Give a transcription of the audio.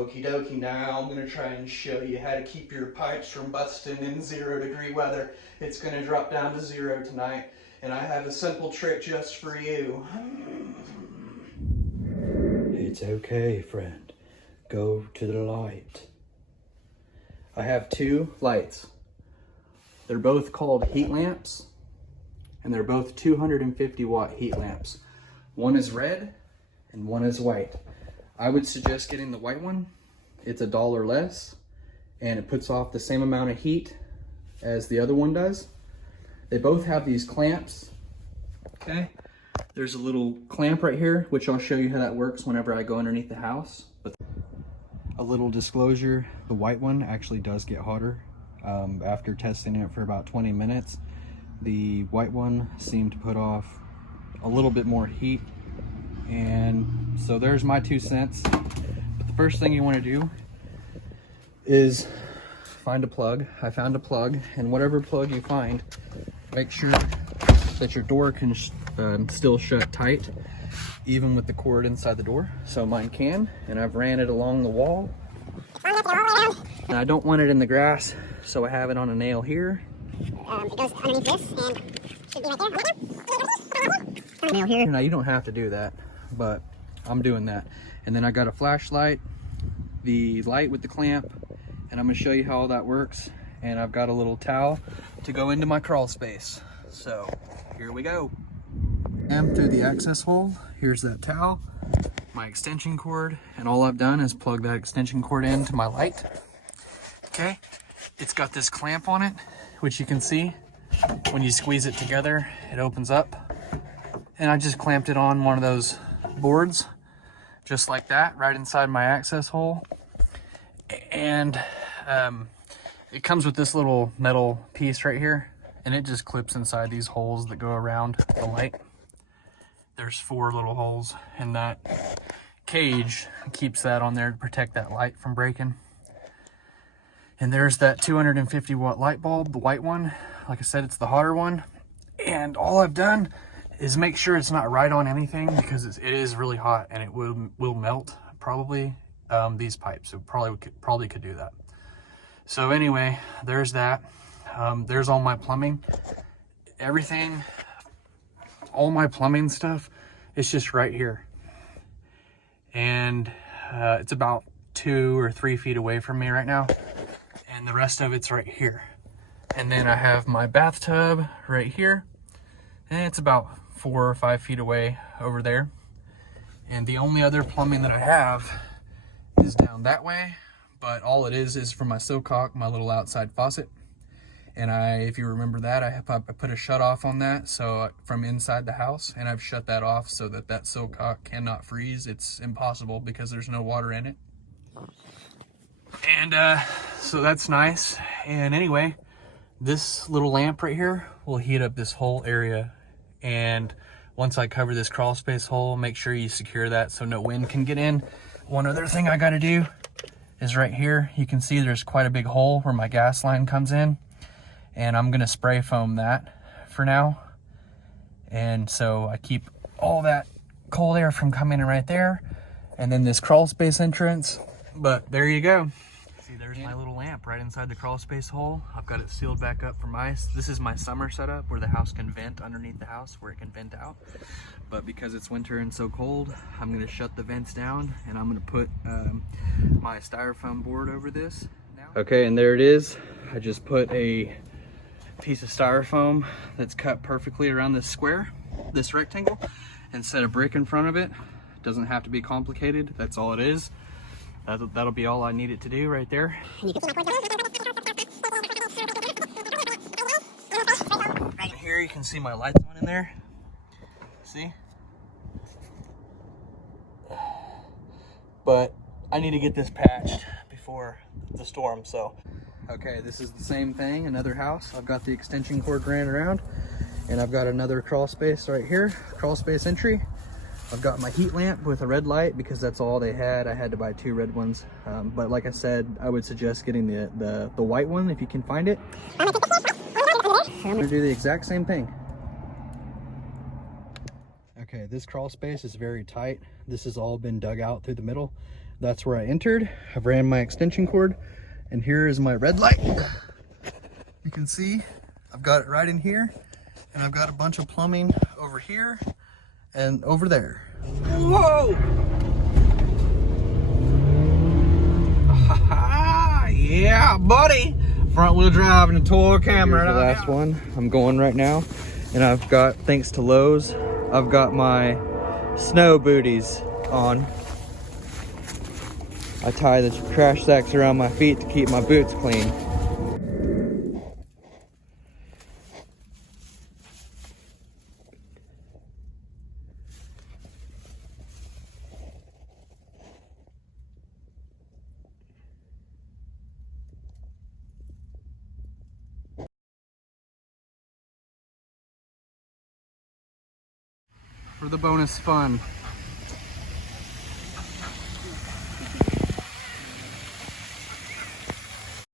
Okie dokie, now I'm going to try and show you how to keep your pipes from busting in 0-degree weather. It's going to drop down to 0 tonight, and I have a simple trick just for you. It's okay, friend. Go to the light. I have two lights. They're both called heat lamps, and they're both 250 watt heat lamps. One is red and one is white. I would suggest getting the white one. It's $1 less, and it puts off the same amount of heat as the other one does. They both have these clamps, okay? There's a little clamp right here, which I'll show you how that works whenever I go underneath the house. But a little disclosure, the white one actually does get hotter. After testing it for about 20 minutes, the white one seemed to put off a little bit more heat. And so there's my 2 cents. But the first thing you want to do is find a plug. I found a plug, and whatever plug you find, make sure that your door can still shut tight, even with the cord inside the door. So mine can, and I've ran it along the wall. And I don't want it in the grass, so I have it on a nail here. It goes underneath this and should be right there. Nail here. Now you don't have to do that, but I'm doing that. And then I got a flashlight, the light with the clamp, and I'm gonna show you how all that works. And I've got a little towel to go into my crawl space. So here we go. And through the access hole, here's that towel, my extension cord, and all I've done is plug that extension cord into my light. Okay, it's got this clamp on it, which you can see when you squeeze it together, it opens up. And I just clamped it on one of those boards, just like that, right inside my access hole. And it comes with this little metal piece right here, and it just clips inside these holes that go around the light. There's 4 little holes, and that cage keeps that on there to protect that light from breaking. And there's that 250 watt light bulb, the white one. Like I said, it's the hotter one. And all I've done is make sure it's not right on anything, because it is really hot and it will melt probably these pipes. It probably could do that. So anyway, there's that. There's all my plumbing. Everything, all my plumbing stuff, it's just right here. And it's about 2 or 3 feet away from me right now. And the rest of it's right here. And then I have my bathtub right here. And it's about 4 or 5 feet away over there. And the only other plumbing that I have is down that way. But all it is for my silcock, my little outside faucet. And if you remember that, I put a shut off on that, so from inside the house, and I've shut that off so that silcock cannot freeze. It's impossible because there's no water in it. And so that's nice. And anyway, this little lamp right here will heat up this whole area. And once I cover this crawl space hole, make sure you secure that so no wind can get in. One other thing I got to do is right here. You can see there's quite a big hole where my gas line comes in. And I'm gonna spray foam that for now. And so I keep all that cold air from coming in right there. And then this crawl space entrance. But there you go. See, there's my little lamp right inside the crawl space hole. I've got it sealed back up from ice. This is my summer setup where the house can vent underneath the house, where it can vent out. But because it's winter and so cold, I'm gonna shut the vents down, and I'm gonna put my styrofoam board over this now. Okay, and there it is. I just put a piece of styrofoam that's cut perfectly around this square, this rectangle, and set a brick in front of it. It doesn't have to be complicated. That's all it is. That'll be all I need it to do right there. Right here you can see my lights on in there. See? But I need to get this patched before the storm, so. Okay, this is the same thing, another house. I've got the extension cord ran around, and I've got another crawl space right here, crawl space entry. I've got my heat lamp with a red light because that's all they had. I had to buy 2 red ones. But like I said, I would suggest getting the white one if you can find it. I'm gonna do the exact same thing. Okay, this crawl space is very tight. This has all been dug out through the middle. that's where I entered. I've ran my extension cord, and here is my red light. You can see I've got it right in here, and I've got a bunch of plumbing over here and over there. Whoa! Yeah, buddy! Front wheel drive and a toy camera. Here's the last one. I'm going right now, and I've got, thanks to Lowe's, I've got my snow booties on. I tie the crash sacks around my feet to keep my boots clean. For the bonus fun,